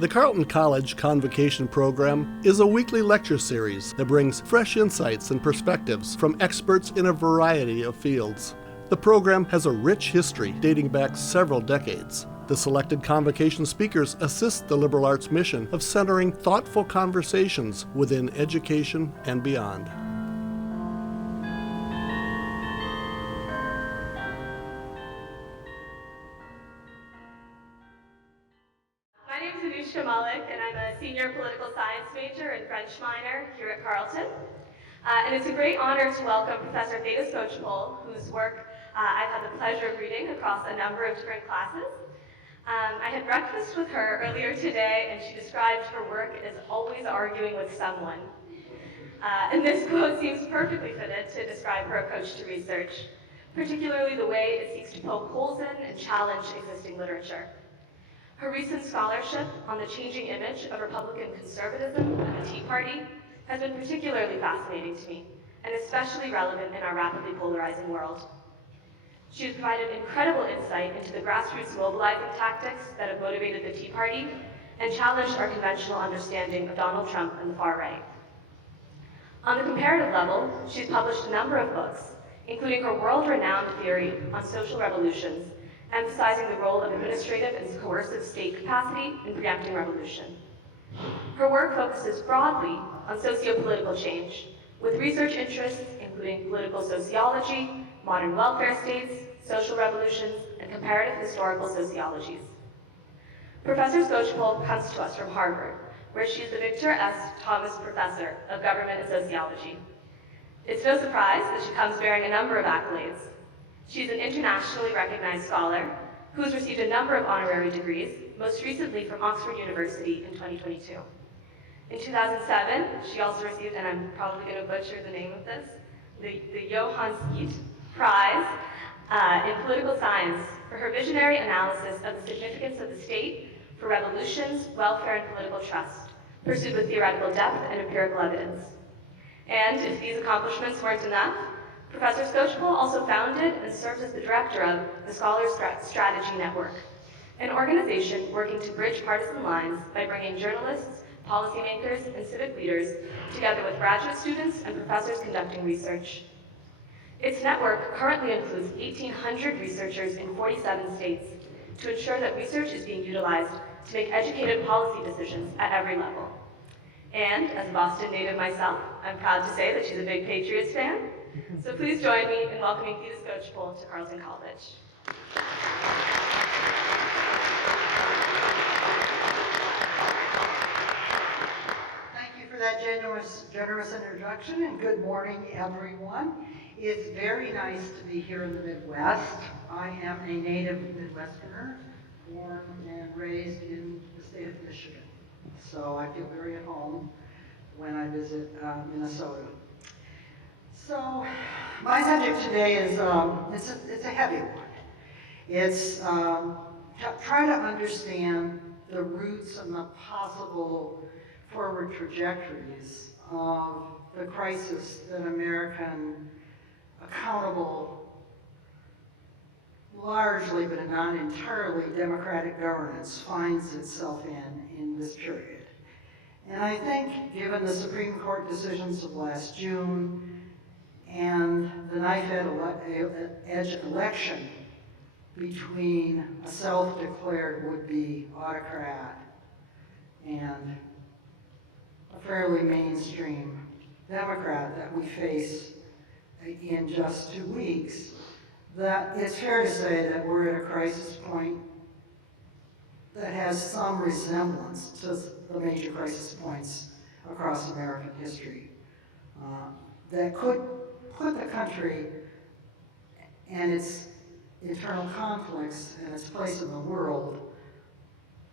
The Carleton College Convocation program is a weekly lecture series that brings fresh insights and perspectives from experts in a variety of fields. The program has a rich history dating back several decades. The selected Convocation speakers assist the liberal arts mission of centering thoughtful conversations within education and beyond. And I'm a senior political science major and French minor here at Carleton. And it's a great honor to welcome Professor Theda Skocpol, whose work I've had the pleasure of reading across a number of different classes. I had breakfast with her earlier today, and she described her work as always arguing with someone. And this quote seems perfectly fitted to describe her approach to research, particularly the way it seeks to poke holes in and challenge existing literature. Her recent scholarship on the changing image of Republican conservatism and the Tea Party has been particularly fascinating to me, and especially relevant in our rapidly polarizing world. She has provided incredible insight into the grassroots mobilizing tactics that have motivated the Tea Party and challenged our conventional understanding of Donald Trump and the far right. On the comparative level, she's published a number of books, including her world-renowned theory on social revolutions, emphasizing the role of administrative and coercive state capacity in preempting revolution. Her work focuses broadly on socio-political change, with research interests including political sociology, modern welfare states, social revolutions, and comparative historical sociologies. Professor Skocpol comes to us from Harvard, where she is the Victor S. Thomas Professor of Government and Sociology. It's no surprise that she comes bearing a number of accolades. She's an internationally recognized scholar who has received a number of honorary degrees, most recently from Oxford University in 2022. In 2007, she also received, and I'm probably going to butcher the name of this, the Johann Skeet Prize in Political Science for her visionary analysis of the significance of the state for revolutions, welfare, and political trust, pursued with theoretical depth and empirical evidence. And if these accomplishments weren't enough, Professor Skocpol also founded and serves as the director of the Scholars Strategy Network, an organization working to bridge partisan lines by bringing journalists, policymakers, and civic leaders together with graduate students and professors conducting research. Its network currently includes 1,800 researchers in 47 states to ensure that research is being utilized to make educated policy decisions at every level. And as a Boston native myself, I'm proud to say that she's a big Patriots fan. So please join me in welcoming Theda Skocpol to Carleton College. Thank you for that generous introduction, and good morning, everyone. It's very nice to be here in the Midwest. I am a native Midwesterner, born and raised in the state of Michigan. So I feel very at home when I visit Minnesota. So my subject today is, it's a heavy one. It's try to understand the roots and the possible forward trajectories of the crisis that American accountable, largely but not entirely democratic governance finds itself in this period. And I think, given the Supreme Court decisions of last June and the knife-edge election between a self-declared would-be autocrat and a fairly mainstream Democrat that we face in just 2 weeks, that it's fair to say that we're at a crisis point that has some resemblance to the major crisis points across American history that could put the country and its internal conflicts and its place in the world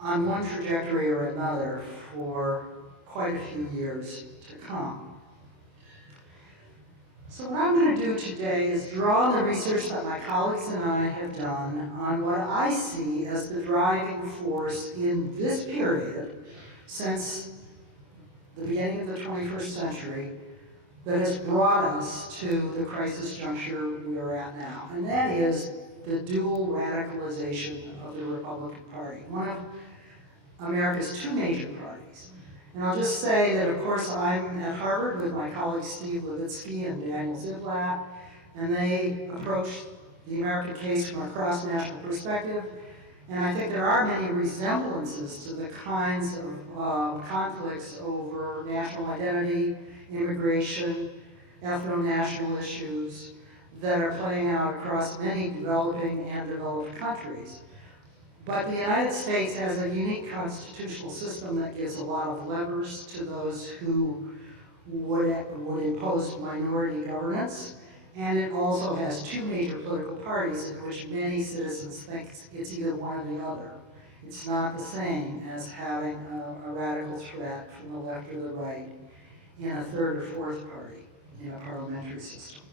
on one trajectory or another for quite a few years to come. So what I'm going to do today is draw on the research that my colleagues and I have done on what I see as the driving force in this period since the beginning of the 21st century that has brought us to the crisis juncture we are at now, and that is the dual radicalization of the Republican Party. One of America's two major parties. And I'll just say that, of course, I'm at Harvard with my colleagues Steve Levitsky and Daniel Ziblatt, and they approach the American case from a cross-national perspective. And I think there are many resemblances to the kinds of conflicts over national identity, immigration, ethno-national issues that are playing out across many developing and developed countries. But the United States has a unique constitutional system that gives a lot of levers to those who would impose minority governance. And it also has two major political parties in which many citizens think it's either one or the other. It's not the same as having a radical threat from the left or the right in a third or fourth party in a parliamentary system.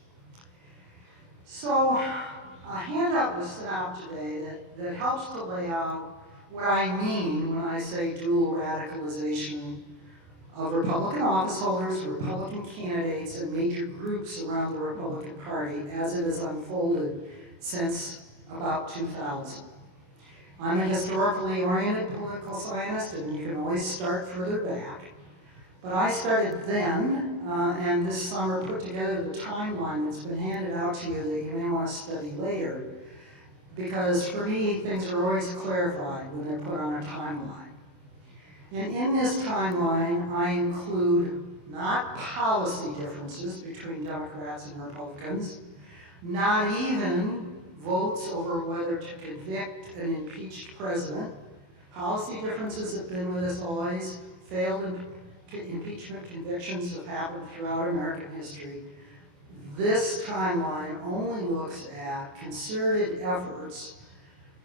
So a handout was sent out today that helps to lay out what I mean when I say dual radicalization of Republican office holders, Republican candidates, and major groups around the Republican Party as it has unfolded since about 2000. I'm a historically oriented political scientist, and you can always start further back. But I started then, and this summer put together the timeline that's been handed out to you that you may want to study later, because for me, things are always clarified when they're put on a timeline. And in this timeline, I include not policy differences between Democrats and Republicans, not even votes over whether to convict an impeached president. Policy differences have been with us always. Failed impeachment convictions have happened throughout American history. This timeline only looks at concerted efforts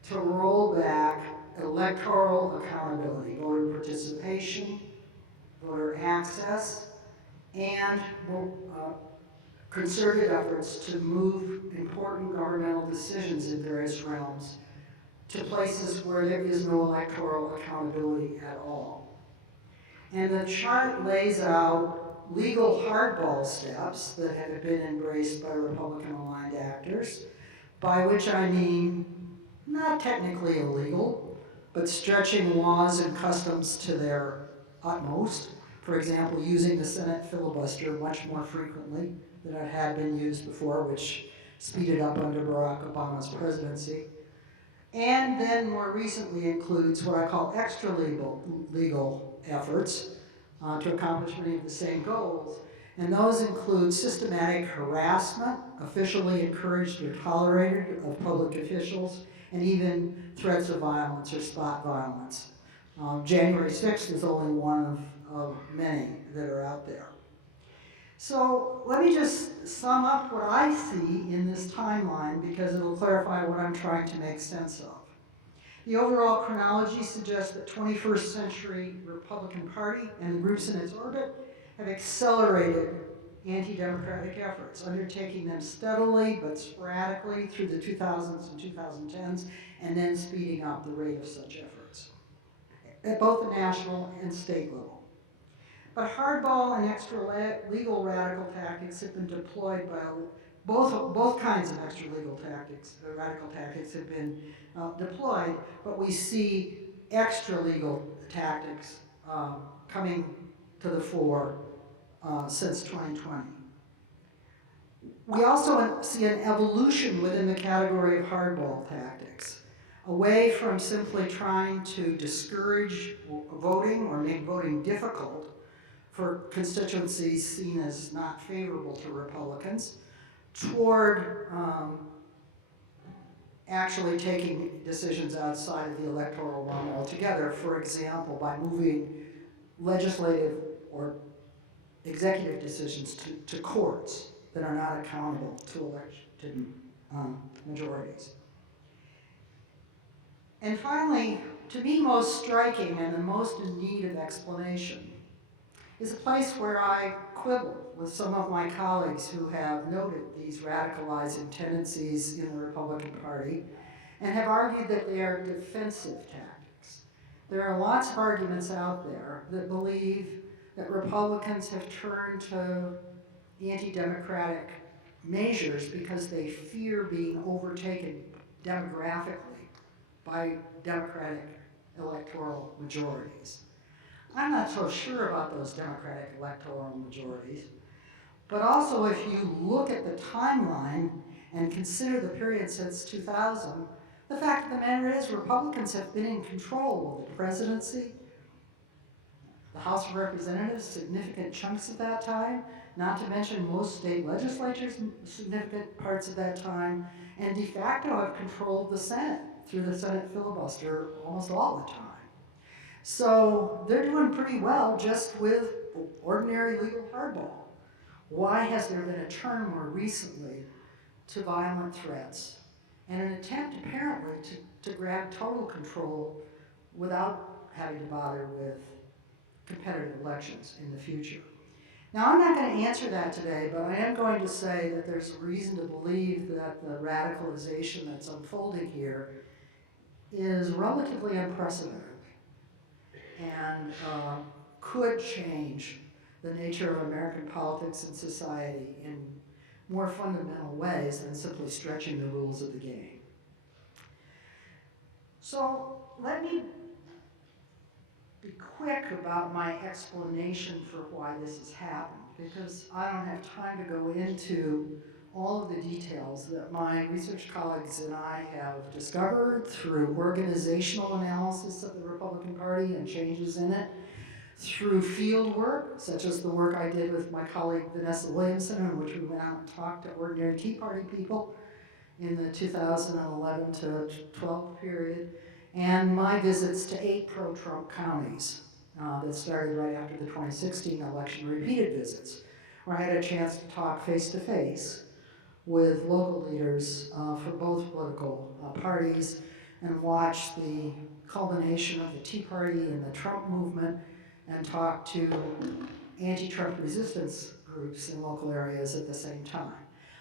to roll back electoral accountability, voter participation, voter access, and concerted efforts to move important governmental decisions in various realms to places where there is no electoral accountability at all. And the chart lays out legal hardball steps that have been embraced by Republican-aligned actors, by which I mean not technically illegal, but stretching laws and customs to their utmost. For example, using the Senate filibuster much more frequently than it had been used before, which speeded up under Barack Obama's presidency. And then more recently includes what I call extra-legal efforts to accomplish many of the same goals. And those include systematic harassment, officially encouraged or tolerated of public officials, and even threats of violence or spot violence. January 6th is only one of many that are out there. So let me just sum up what I see in this timeline because it'll clarify what I'm trying to make sense of. The overall chronology suggests that 21st century Republican Party and the groups in its orbit have accelerated anti-democratic efforts, undertaking them steadily but sporadically through the 2000s and 2010s, and then speeding up the rate of such efforts at both the national and state level. But hardball and extra-legal radical tactics have been deployed by both kinds of extra-legal tactics, radical tactics have been deployed, but we see extra-legal tactics coming to the fore since 2020. We also see an evolution within the category of hardball tactics, away from simply trying to discourage voting or make voting difficult for constituencies seen as not favorable to Republicans, toward actually taking decisions outside of the electoral realm altogether, for example, by moving legislative or executive decisions to courts that are not accountable to elected majorities. And finally, to me most striking and the most in need of explanation is a place where I quibble with some of my colleagues who have noted these radicalizing tendencies in the Republican Party and have argued that they are defensive tactics. There are lots of arguments out there that believe that Republicans have turned to anti-democratic measures because they fear being overtaken demographically by Democratic electoral majorities. I'm not so sure about those Democratic electoral majorities, but also if you look at the timeline and consider the period since 2000, the fact of the matter is Republicans have been in control of the presidency, the House of Representatives, significant chunks of that time, not to mention most state legislatures, significant parts of that time, and de facto have controlled the Senate through the Senate filibuster almost all the time. So they're doing pretty well just with ordinary legal hardball. Why has there been a turn more recently to violent threats and an attempt apparently to grab total control without having to bother with competitive elections in the future? Now, I'm not going to answer that today, but I am going to say that there's reason to believe that the radicalization that's unfolding here is relatively unprecedented and could change the nature of American politics and society in more fundamental ways than simply stretching the rules of the game. So let me be quick about my explanation for why this has happened, because I don't have time to go into all of the details that my research colleagues and I have discovered through organizational analysis of the Republican Party and changes in it, through field work, such as the work I did with my colleague Vanessa Williamson, in which we went out and talked to ordinary Tea Party people in the 2011 to 12 period, and my visits to 8 pro-Trump counties that started right after the 2016 election, repeated visits, where I had a chance to talk face-to-face with local leaders for both political parties and watch the culmination of the Tea Party and the Trump movement and talk to anti-Trump resistance groups in local areas at the same time.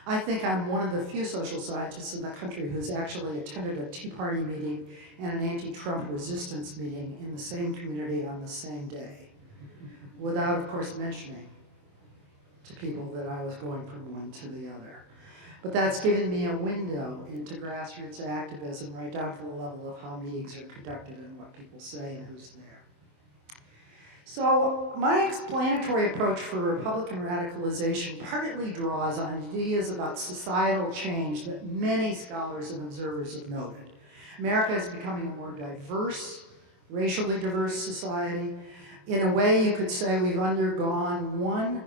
I think I'm one of the few social scientists in the country who's actually attended a Tea Party meeting and an anti-Trump resistance meeting in the same community on the same day, without, of course, mentioning to people that I was going from one to the other. But that's given me a window into grassroots activism right down to the level of how meetings are conducted and what people say and who's there. So my explanatory approach for Republican radicalization partly draws on ideas about societal change that many scholars and observers have noted. America is becoming a more diverse, racially diverse society. In a way, you could say we've undergone one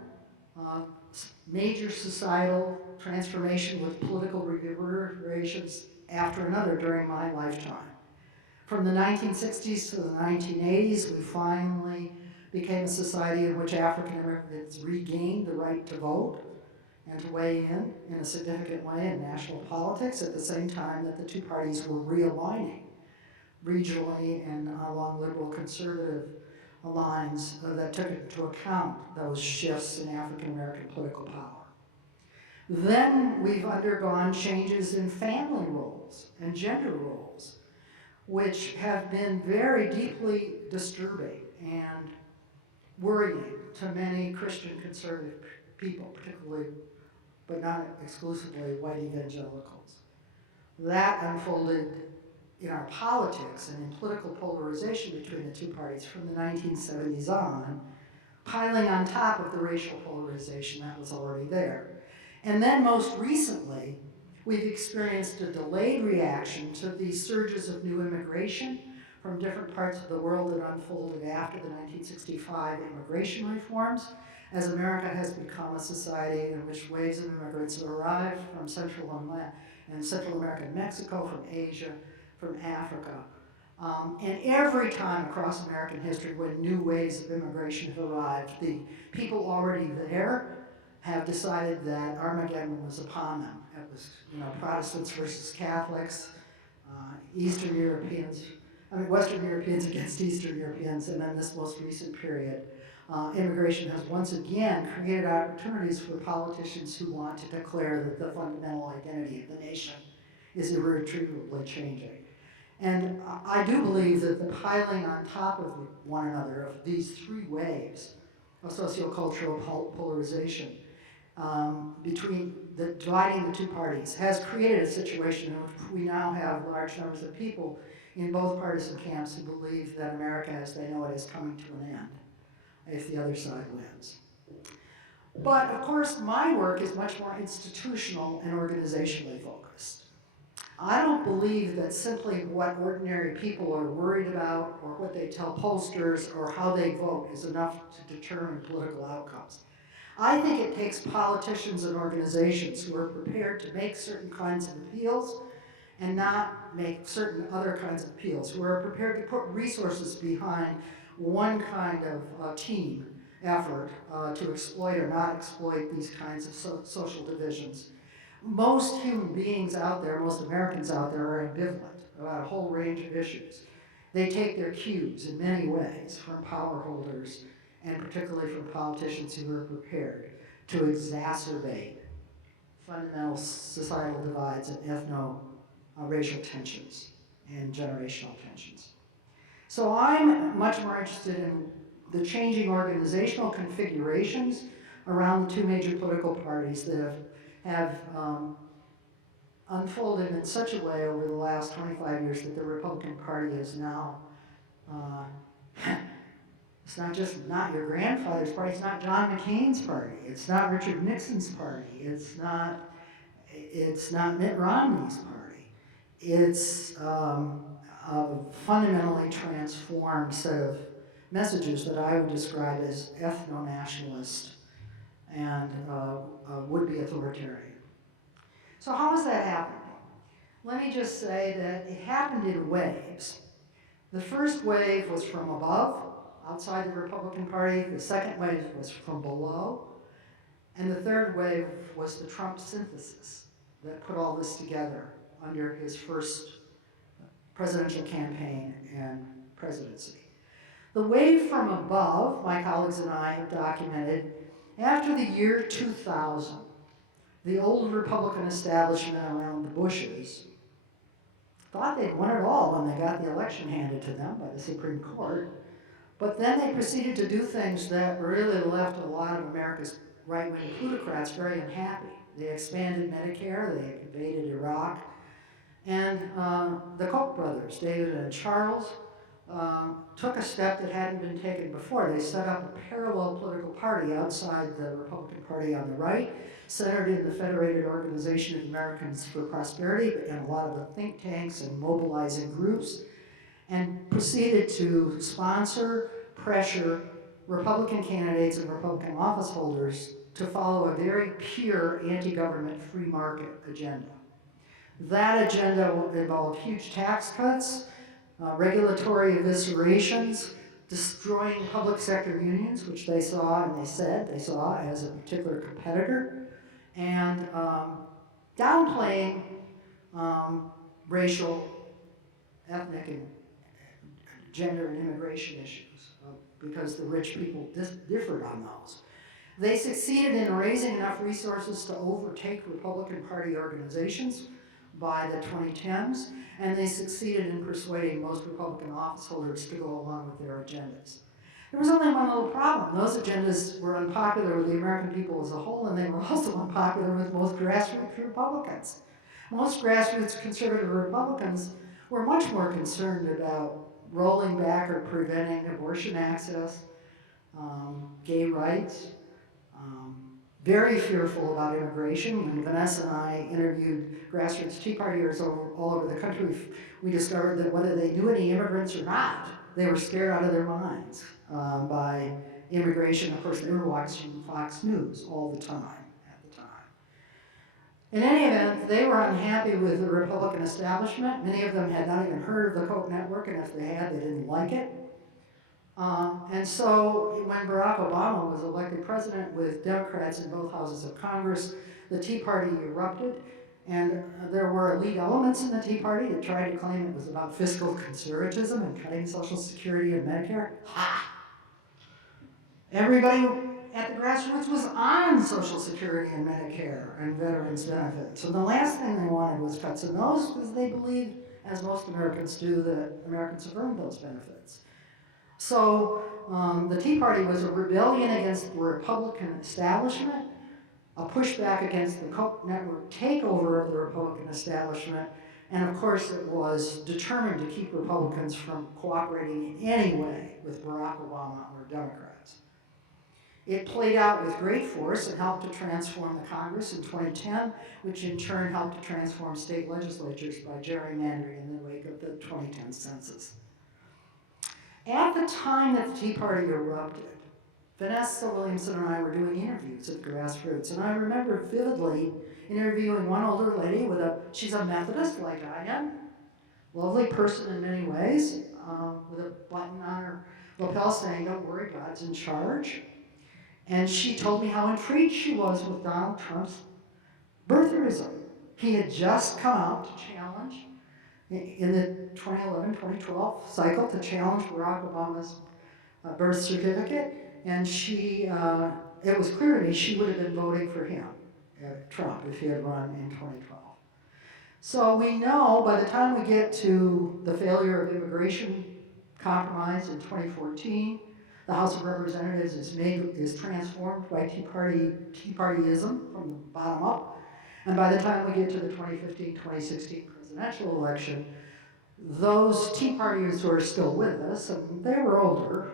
major societal transformation with political reverberations after another during my lifetime. From the 1960s to the 1980s, we finally became a society in which African Americans regained the right to vote and to weigh in a significant way in national politics at the same time that the two parties were realigning regionally and along liberal conservative lines that took into account those shifts in African American political power. Then we've undergone changes in family roles and gender roles, which have been very deeply disturbing and worrying to many Christian conservative people, particularly, but not exclusively, white evangelicals. That unfolded in our politics and in political polarization between the two parties from the 1970s on, piling on top of the racial polarization that was already there. And then most recently, we've experienced a delayed reaction to these surges of new immigration from different parts of the world that unfolded after the 1965 immigration reforms, as America has become a society in which waves of immigrants have arrived from Central America and Mexico, from Asia, from Africa. And every time across American history when new waves of immigration have arrived, the people already there have decided that Armageddon was upon them. It was, Protestants versus Catholics, Western Europeans against Eastern Europeans, and then this most recent period. Immigration has once again created opportunities for politicians who want to declare that the fundamental identity of the nation is irretrievably changing. And I do believe that the piling on top of one another of these three waves of sociocultural polarization between dividing the two parties has created a situation in which we now have large numbers of people in both partisan camps who believe that America as they know it is coming to an end if the other side wins. But of course, my work is much more institutional and organizationally focused. I don't believe that simply what ordinary people are worried about or what they tell pollsters or how they vote is enough to determine political outcomes. I think it takes politicians and organizations who are prepared to make certain kinds of appeals and not make certain other kinds of appeals, who are prepared to put resources behind one kind of team effort to exploit or not exploit these kinds of social divisions. Most human beings out there, most Americans out there, are ambivalent about a whole range of issues. They take their cues in many ways from power holders and particularly from politicians who are prepared to exacerbate fundamental societal divides and ethno-racial tensions and generational tensions. So I'm much more interested in the changing organizational configurations around the two major political parties that have unfolded in such a way over the last 25 years that the Republican Party is now, it's not just not your grandfather's party, it's not John McCain's party, it's not Richard Nixon's party, it's not Mitt Romney's party. It's a fundamentally transformed set of messages that I would describe as ethno-nationalist and would-be authoritarian. So how is that happening? Let me just say that it happened in waves. The first wave was from above, outside the Republican Party. The second wave was from below. And the third wave was the Trump synthesis that put all this together under his first presidential campaign and presidency. The wave from above, my colleagues and I have documented, after the year 2000, the old Republican establishment around the Bushes thought they'd won it all when they got the election handed to them by the Supreme Court. But then they proceeded to do things that really left a lot of America's right-wing plutocrats very unhappy. They expanded Medicare, they invaded Iraq, and the Koch brothers, David and Charles, took a step that hadn't been taken before. They set up a parallel political party outside the Republican Party on the right, centered in the Federated Organization of Americans for Prosperity and a lot of the think tanks and mobilizing groups, and proceeded to sponsor, pressure Republican candidates and Republican office holders to follow a very pure anti-government free market agenda. That agenda involved huge tax cuts, regulatory eviscerations, destroying public sector unions, which they saw and they said they saw as a particular competitor, and downplaying racial, ethnic, and gender and immigration issues because the rich people differed on those. They succeeded in raising enough resources to overtake Republican Party organizations by the 2010s, and they succeeded in persuading most Republican office holders to go along with their agendas. There was only one little problem. Those agendas were unpopular with the American people as a whole, and they were also unpopular with most grassroots Republicans. Most grassroots conservative Republicans were much more concerned about rolling back or preventing abortion access, gay rights, very fearful about immigration. When Vanessa and I interviewed grassroots Tea Partiers all over the country, we discovered that whether they knew any immigrants or not, they were scared out of their minds by immigration. Of course, they were watching Fox News all the time at the time. In any event, they were unhappy with the Republican establishment. Many of them had not even heard of the Koch network, and if they had, they didn't like it. And so when Barack Obama was elected president with Democrats in both houses of Congress, the Tea Party erupted, and there were elite elements in the Tea Party that tried to claim it was about fiscal conservatism and cutting Social Security and Medicare. Ha! Everybody at the grassroots was on Social Security and Medicare and veterans benefits. So the last thing they wanted was cuts in those because they believed, as most Americans do, that Americans have earned those benefits. So the Tea Party was a rebellion against the Republican establishment, a pushback against the Koch network takeover of the Republican establishment, And of course it was determined to keep Republicans from cooperating in any way with Barack Obama or Democrats. It played out with great force and helped to transform the Congress in 2010, which in turn helped to transform state legislatures by gerrymandering in the wake of the 2010 census. At the time that the Tea Party erupted, Vanessa Williamson and I were doing interviews at Grassroots, and I remember vividly interviewing one older lady she's a Methodist like I am, lovely person in many ways, with a button on her lapel saying, "Don't worry, God's in charge." And she told me how intrigued she was with Donald Trump's birtherism. He had just come out to challenge, in the 2011-2012 cycle, to challenge Barack Obama's birth certificate, and it was clear to me she would have been voting for him, Trump, if he had run in 2012. So we know by the time we get to the failure of immigration compromise in 2014, the House of Representatives is transformed by Tea Partyism from the bottom up, and by the time we get to the 2015-2016 presidential election, those Tea Partiers who are still with us, and they were older,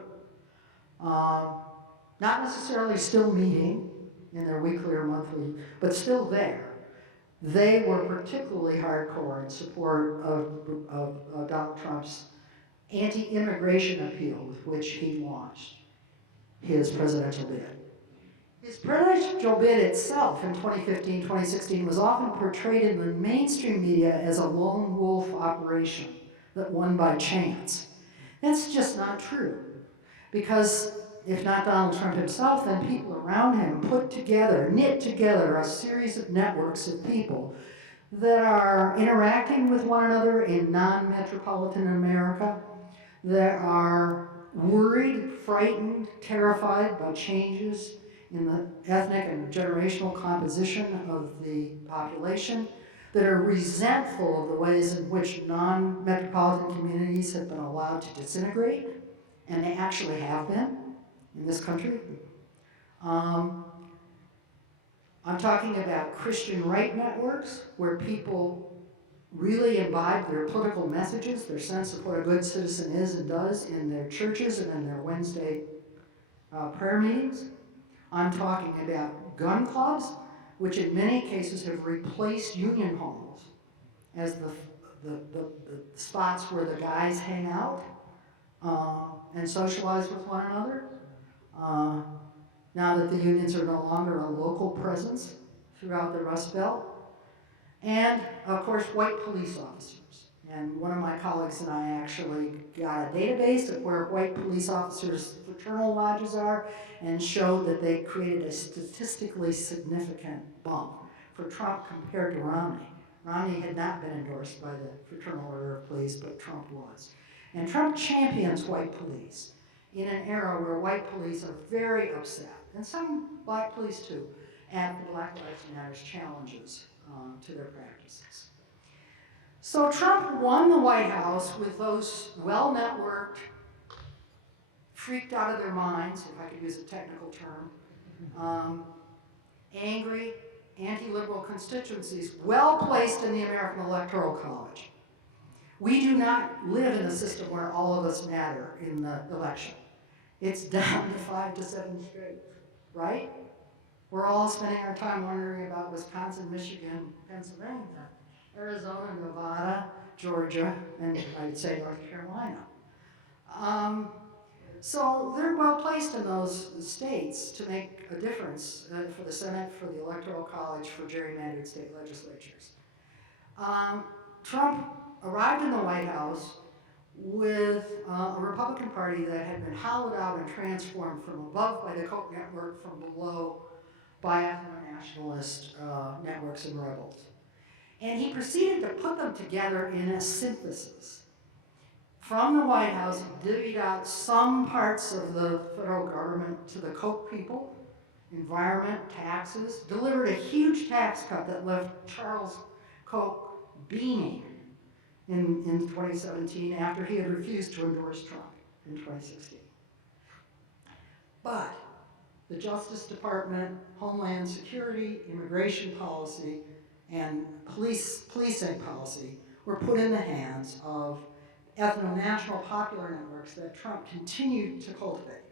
not necessarily still meeting in their weekly or monthly, but still there. They were particularly hardcore in support of Donald Trump's anti-immigration appeal with which he launched his presidential bid. His presidential bid itself in 2015-2016 was often portrayed in the mainstream media as a lone wolf operation that won by chance. That's just not true, because if not Donald Trump himself, then people around him knit together a series of networks of people that are interacting with one another in non-metropolitan America, that are worried, frightened, terrified by changes in the ethnic and generational composition of the population, that are resentful of the ways in which non-metropolitan communities have been allowed to disintegrate, and they actually have been in this country. I'm talking about Christian right networks, where people really imbibe their political messages, their sense of what a good citizen is and does in their churches and in their Wednesday prayer meetings. I'm talking about gun clubs, which in many cases have replaced union halls as the spots where the guys hang out and socialize with one another. Now that the unions are no longer a local presence throughout the Rust Belt. And, of course, white police officers. And one of my colleagues and I actually got a database of where white police officers' fraternal lodges are and showed that they created a statistically significant bump for Trump compared to Romney. Romney had not been endorsed by the Fraternal Order of Police, but Trump was. And Trump champions white police in an era where white police are very upset, and some black police too, at the Black Lives Matter challenges to their practices. So Trump won the White House with those well-networked, freaked out of their minds, if I could use a technical term, angry, anti-liberal constituencies well placed in the American Electoral College. We do not live in a system where all of us matter in the election. It's down to 5 to 7 states, right? We're all spending our time wondering about Wisconsin, Michigan, Pennsylvania, Arizona, Nevada, Georgia, and I'd say North Carolina. So they're well placed in those states to make a difference for the Senate, for the Electoral College, for gerrymandered state legislatures. Trump arrived in the White House with a Republican Party that had been hollowed out and transformed from above by the Koch network, from below by ethno-nationalist networks and rebels. And he proceeded to put them together in a synthesis. From the White House, he divvied out some parts of the federal government to the Koch people, environment, taxes, delivered a huge tax cut that left Charles Koch beaming in 2017 after he had refused to endorse Trump in 2016. But the Justice Department, Homeland Security, immigration policy, and policing policy were put in the hands of ethno-national popular networks that Trump continued to cultivate.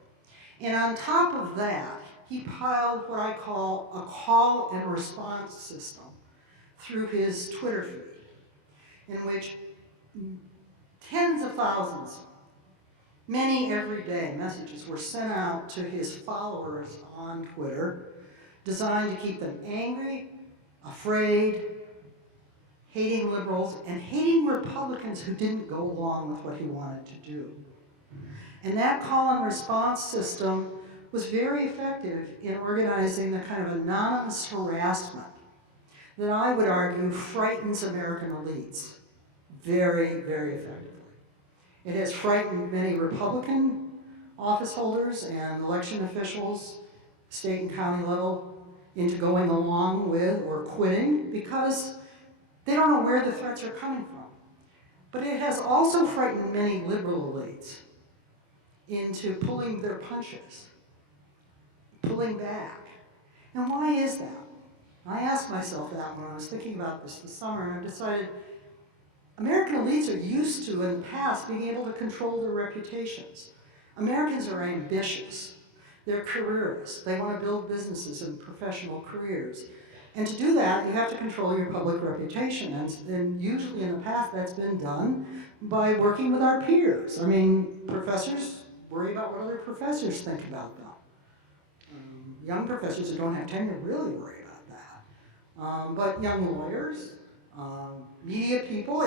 And on top of that, he piled what I call a call and response system through his Twitter feed, in which tens of thousands, many every day, messages were sent out to his followers on Twitter, designed to keep them angry, afraid, hating liberals, and hating Republicans who didn't go along with what he wanted to do. And that call and response system was very effective in organizing the kind of anonymous harassment that I would argue frightens American elites very, very effectively. It has frightened many Republican office holders and election officials, state and county level, into going along with or quitting because they don't know where the threats are coming from. But it has also frightened many liberal elites into pulling their punches, pulling back. And why is that? I asked myself that when I was thinking about this summer, and I decided American elites are used to, in the past, being able to control their reputations. Americans are ambitious. They're careerists. They want to build businesses and professional careers. And to do that, you have to control your public reputation. And usually in the past, that's been done by working with our peers. I mean, professors worry about what other professors think about them. Young professors who don't have tenure really worry about that. But young lawyers, media people,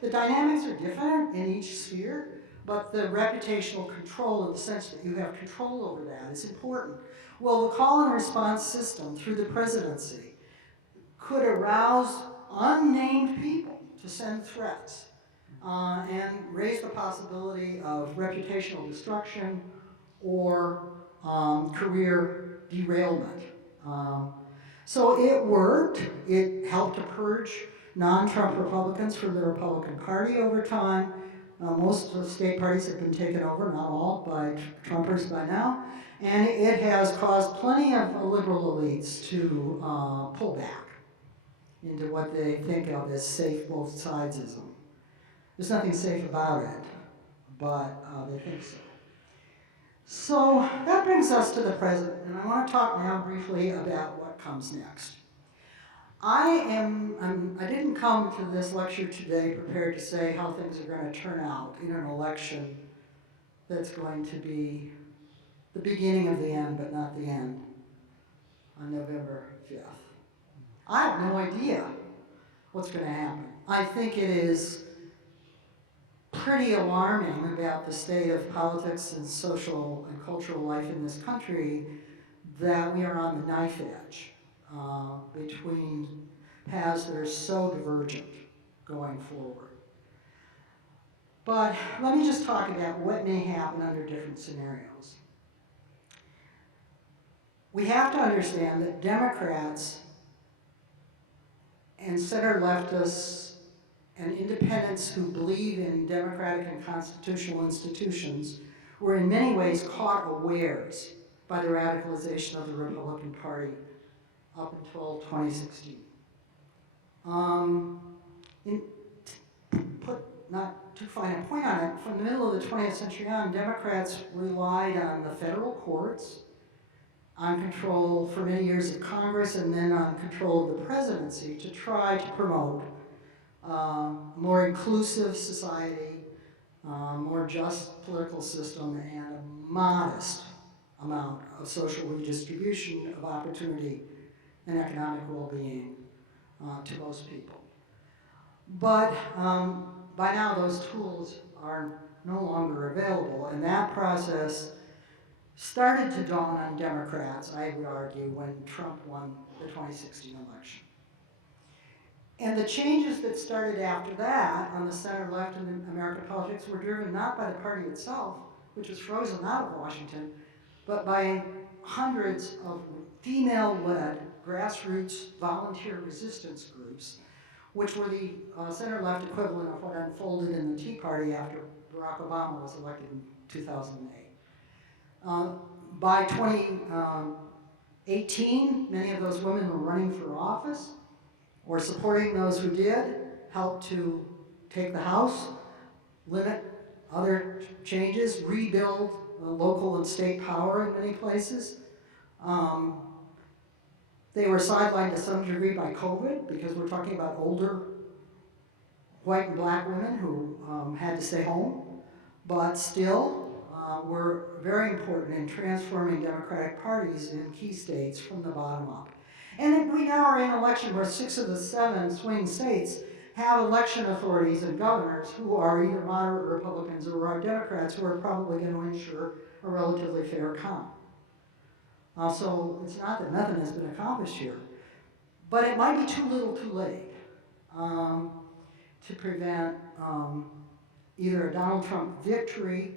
the dynamics are different in each sphere, but the reputational control in the sense that you have control over that is important. Well, the call and response system through the presidency could arouse unnamed people to send threats and raise the possibility of reputational destruction or career derailment. So it worked. It helped to purge non-Trump Republicans from the Republican Party over time. Most of the state parties have been taken over, not all, by Trumpers by now. And it has caused plenty of liberal elites to pull back into what they think of as safe both sidesism. There's nothing safe about it, but they think so. So that brings us to the present, and I want to talk now briefly about what comes next. I didn't come to this lecture today prepared to say how things are going to turn out in an election that's going to be the beginning of the end, but not the end, on November 5th. I have no idea what's going to happen. I think it is pretty alarming about the state of politics and social and cultural life in this country that we are on the knife edge between paths that are so divergent going forward. But let me just talk about what may happen under different scenarios. We have to understand that Democrats and center-leftists and independents who believe in democratic and constitutional institutions were in many ways caught unawares by the radicalization of the Republican Party up until 2016. Not too fine a point on it, from the middle of the 20th century on, Democrats relied on the federal courts, on control for many years of Congress, and then on control of the presidency to try to promote a more inclusive society, more just political system, and a modest amount of social redistribution of opportunity and economic well-being to most people. But by now those tools are no longer available, and that process started to dawn on Democrats, I would argue, when Trump won the 2016 election. And the changes that started after that on the center left in American politics were driven not by the party itself, which was frozen out of Washington, but by hundreds of female-led grassroots volunteer resistance groups, which were the center-left equivalent of what unfolded in the Tea Party after Barack Obama was elected in 2008. By 2018, many of those women were running for office or supporting those who did, helped to take the House, limit other changes, rebuild local and state power in many places. They were sidelined to some degree by COVID because we're talking about older white and black women who had to stay home, but still were very important in transforming Democratic parties in key states from the bottom up. And we now are in an election where 6 of the 7 swing states have election authorities and governors who are either moderate Republicans or are Democrats who are probably going to ensure a relatively fair count. So it's not that nothing has been accomplished here, but it might be too little too late to prevent either a Donald Trump victory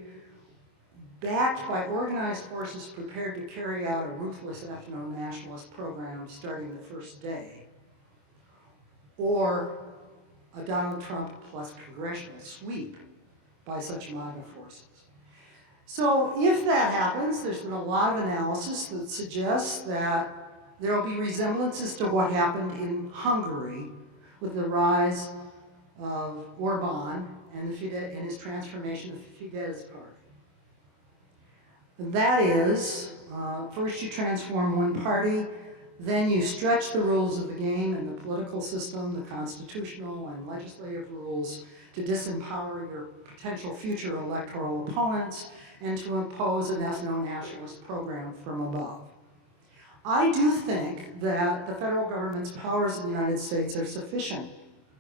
backed by organized forces prepared to carry out a ruthless ethno-nationalist program starting the first day, or a Donald Trump plus congressional sweep by such MAGA forces. So if that happens, there's been a lot of analysis that suggests that there will be resemblances to what happened in Hungary with the rise of Orban and his transformation of the Fidesz party. And that is, first you transform one party, then you stretch the rules of the game and the political system, the constitutional and legislative rules, to disempower your potential future electoral opponents and to impose an ethno-nationalist program from above. I do think that the federal government's powers in the United States are sufficient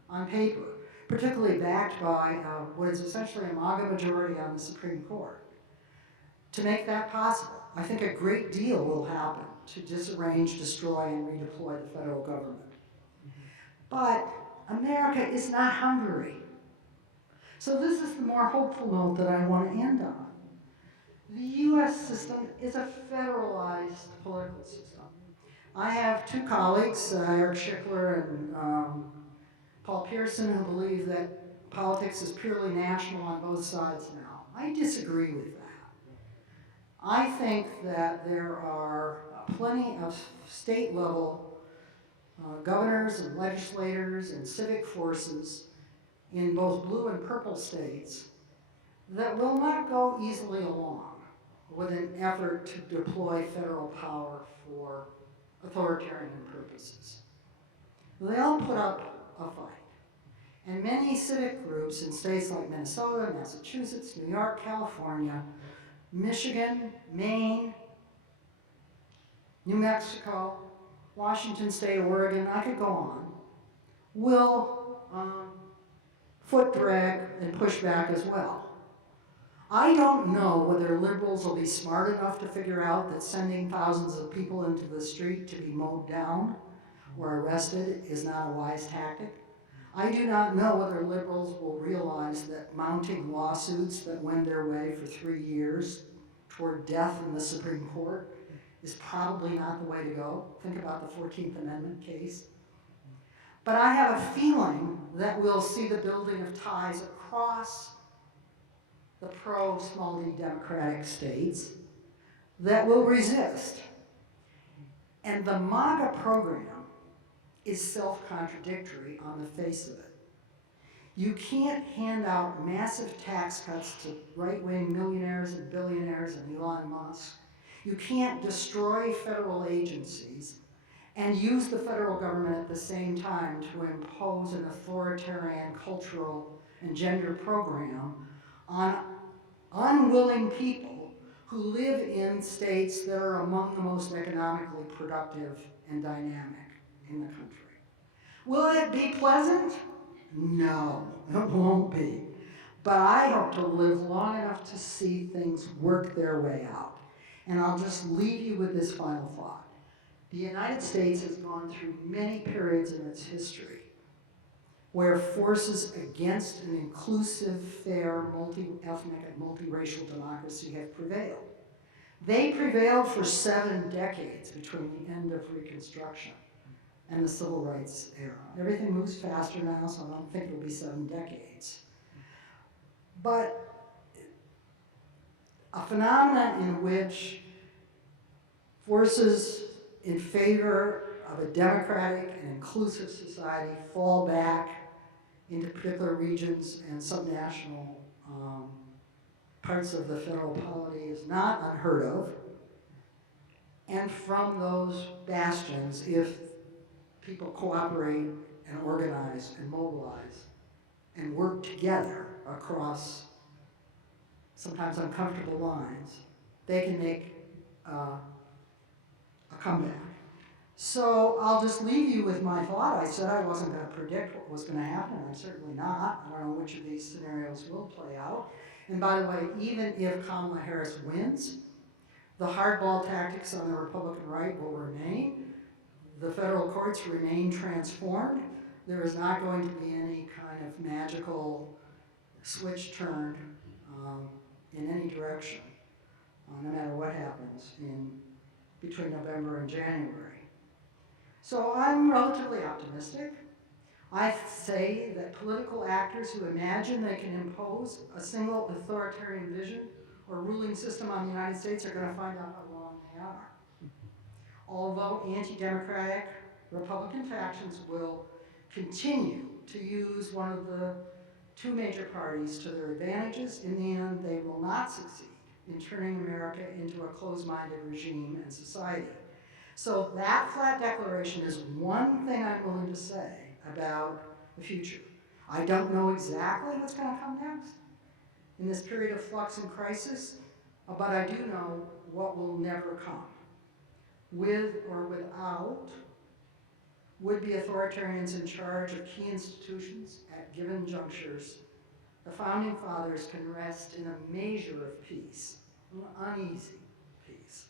on paper, particularly backed by what is essentially a MAGA majority on the Supreme Court, to make that possible. I think a great deal will happen to disarrange, destroy, and redeploy the federal government. But America is not Hungary. So this is the more hopeful note that I want to end on. The US system is a federalized political system. I have 2 colleagues, Eric Schickler and Paul Pearson, who believe that politics is purely national on both sides now. I disagree with that. I think that there are plenty of state-level governors and legislators and civic forces in both blue and purple states that will not go easily along with an effort to deploy federal power for authoritarian purposes. They'll put up a fight. And many civic groups in states like Minnesota, Massachusetts, New York, California, Michigan, Maine, New Mexico, Washington State, Oregon, I could go on, will foot drag and push back as well. I don't know whether liberals will be smart enough to figure out that sending thousands of people into the street to be mowed down or arrested is not a wise tactic. I do not know whether liberals will realize that mounting lawsuits that wend their way for 3 years toward death in the Supreme Court is probably not the way to go. Think about the 14th Amendment case. But I have a feeling that we'll see the building of ties across the pro-small d democratic states that will resist. And the MAGA program is self-contradictory on the face of it. You can't hand out massive tax cuts to right-wing millionaires and billionaires and Elon Musk. You can't destroy federal agencies and use the federal government at the same time to impose an authoritarian cultural and gender program on unwilling people who live in states that are among the most economically productive and dynamic in the country. Will it be pleasant? No, it won't be. But I hope to live long enough to see things work their way out. And I'll just leave you with this final thought. The United States has gone through many periods in its history where forces against an inclusive, fair, multi-ethnic, and multiracial democracy have prevailed. They prevailed for 7 decades between the end of Reconstruction and the Civil Rights era. Everything moves faster now, so I don't think it'll be 7 decades. But a phenomenon in which forces in favor of a democratic and inclusive society fall back into particular regions and subnational parts of the federal polity is not unheard of. And from those bastions, if people cooperate and organize and mobilize and work together across sometimes uncomfortable lines, they can make a comeback. So I'll just leave you with my thought. I said I wasn't going to predict what was going to happen, and I'm certainly not. I don't know which of these scenarios will play out. And by the way, even if Kamala Harris wins, the hardball tactics on the Republican right will remain. The federal courts remain transformed. There is not going to be any kind of magical switch turned in any direction, no matter what happens between November and January. So I'm relatively optimistic. I say that political actors who imagine they can impose a single authoritarian vision or ruling system on the United States are going to find out how wrong they are. Although anti-democratic Republican factions will continue to use one of the two major parties to their advantages, in the end they will not succeed in turning America into a closed-minded regime and society. So that flat declaration is one thing I'm willing to say about the future. I don't know exactly what's going to come next in this period of flux and crisis, but I do know what will never come. With or without would-be authoritarians in charge of key institutions at given junctures, the Founding Fathers can rest in a measure of peace, an uneasy peace.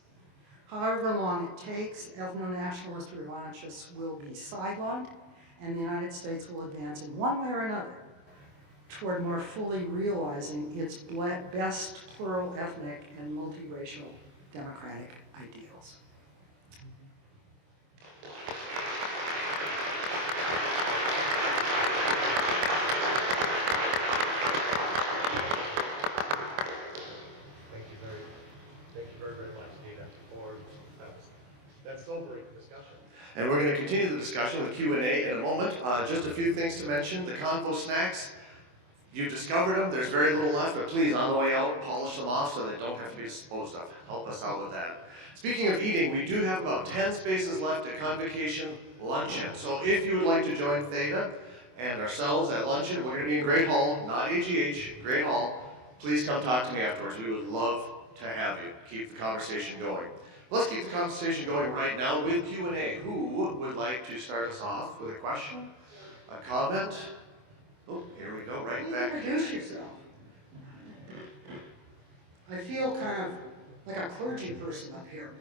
However long it takes, ethno-nationalist revanchists will be sidelined, and the United States will advance in one way or another toward more fully realizing its best plural ethnic and multiracial democratic ideals. Thank you very much, Theda, for that sobering discussion. And we're going to continue the discussion with Q&A in a moment. Just a few things to mention. The Convo snacks, you've discovered them. There's very little left, but please, on the way out, polish them off so they don't have to be disposed of. Help us out with that. Speaking of eating, we do have about 10 spaces left at Convocation Luncheon. So if you would like to join Theda and ourselves at luncheon, we're going to be in Great Hall, not AGH, Great Hall. Please come talk to me afterwards. We would love to have you. Keep the conversation going. Let's keep the conversation going right now with Q&A. Who would like to start us off with a question, a comment? Oh, here we go, right back. Introduce yourself. I feel kind of like a clergy person up here.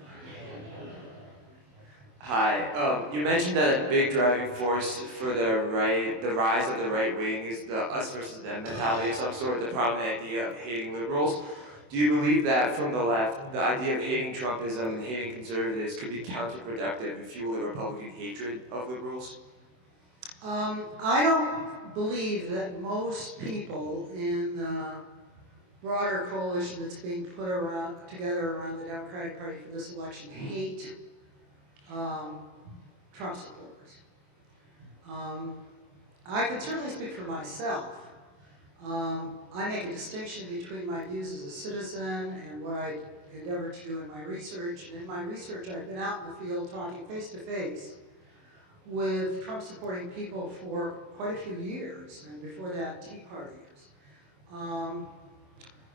Hi. You mentioned that a big driving force for the rise of the right wing is the us versus them mentality of some sort, the prominent idea of hating liberals. Do you believe that from the left, the idea of hating Trumpism and hating conservatives could be counterproductive and fuel the Republican hatred of liberals? I don't believe that most people in the broader coalition that's being put together around the Democratic Party for this election hate Trump supporters. I can certainly speak for myself. I make a distinction between my views as a citizen and what I endeavor to do in my research. And in my research, I've been out in the field talking face to face with Trump-supporting people for quite a few years, and before that, Tea Party years.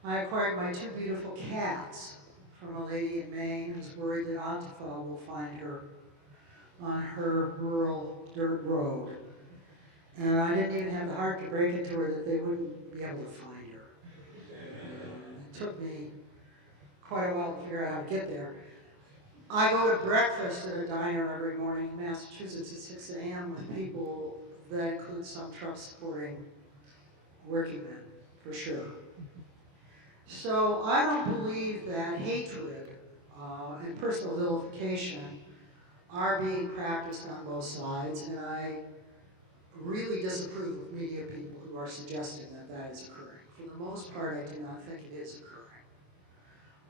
I acquired my two beautiful cats from a lady in Maine who's worried that Antifa will find her on her rural dirt road. And I didn't even have the heart to break it to her that they wouldn't be able to find her. It took me quite a while to figure out how to get there. I go to breakfast at a diner every morning in Massachusetts at 6 a.m. with people that include some Trump-supporting working men, for sure. So I don't believe that hatred and personal vilification are being practiced on both sides, and I really disapprove of media people who are suggesting that that is occurring. For the most part, I do not think it is occurring.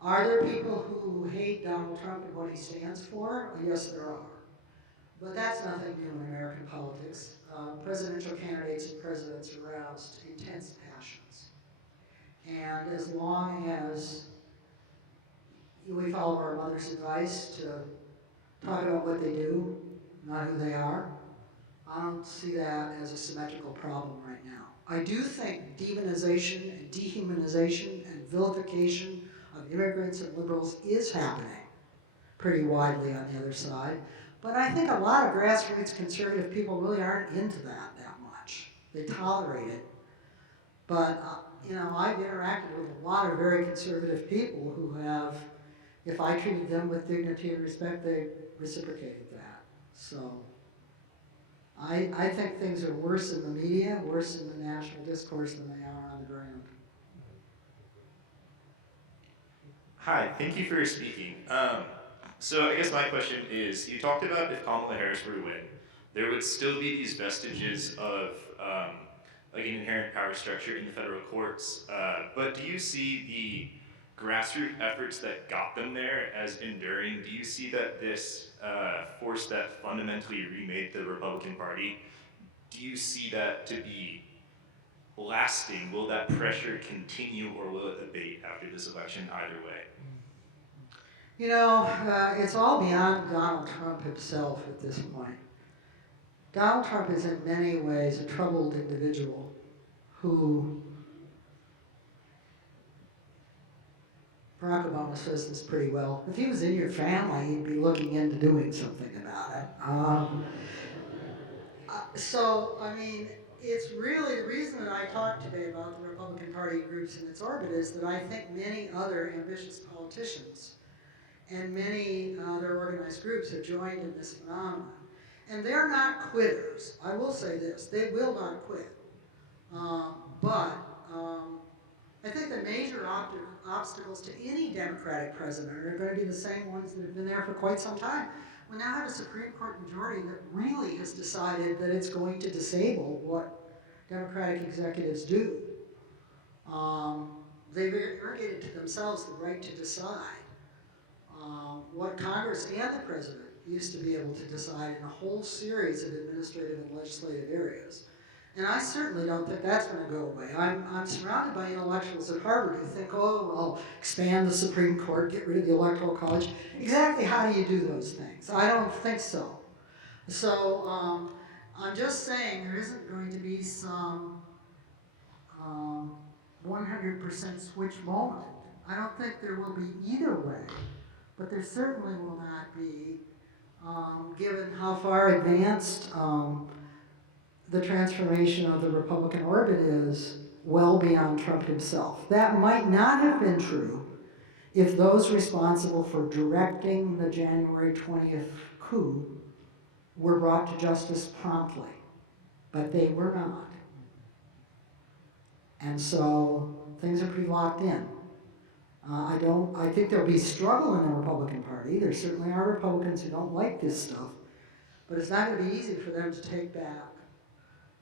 Are there people who hate Donald Trump and what he stands for? Yes, there are. But that's nothing new in American politics. Presidential candidates and presidents aroused intense passions. And as long as we follow our mother's advice to talk about what they do, not who they are, I don't see that as a symmetrical problem right now. I do think demonization and dehumanization and vilification of immigrants and liberals is happening pretty widely on the other side. But I think a lot of grassroots conservative people really aren't into that much. They tolerate it. But, I've interacted with a lot of very conservative people who have, if I treated them with dignity and respect, they reciprocated that. So I think things are worse in the media, worse in the national discourse than they are on the ground. Hi, thank you for speaking. So I guess my question is, you talked about if Kamala Harris were to win, there would still be these vestiges of like an inherent power structure in the federal courts. But do you see the grassroots efforts that got them there as enduring? Do you see that this force that fundamentally remade the Republican Party, do you see that to be lasting? Will that pressure continue or will it abate after this election either way? It's all beyond Donald Trump himself at this point. Donald Trump is in many ways a troubled individual who, Barack Obama says this pretty well, if he was in your family, he'd be looking into doing something about it. It's really the reason that I talked today about the Republican Party groups in its orbit is that I think many other ambitious politicians and many other organized groups have joined in this phenomenon. And they're not quitters. I will say this, they will not quit. But I think the major obstacles to any Democratic president are going to be the same ones that have been there for quite some time. We now have a Supreme Court majority that really has decided that it's going to disable what Democratic executives do. They've arrogated to themselves the right to decide what Congress and the president used to be able to decide in a whole series of administrative and legislative areas. And I certainly don't think that's going to go away. I'm surrounded by intellectuals at Harvard who think, oh, well, expand the Supreme Court, get rid of the Electoral College. Exactly how do you do those things? I don't think so. So I'm just saying there isn't going to be some 100% switch moment. I don't think there will be either way. But there certainly will not be, given how far advanced the transformation of the Republican orbit is, well beyond Trump himself. That might not have been true if those responsible for directing the January 20th coup were brought to justice promptly, but they were not. And so things are pretty locked in. I think there'll be struggle in the Republican Party. There certainly are Republicans who don't like this stuff, but it's not going to be easy for them to take back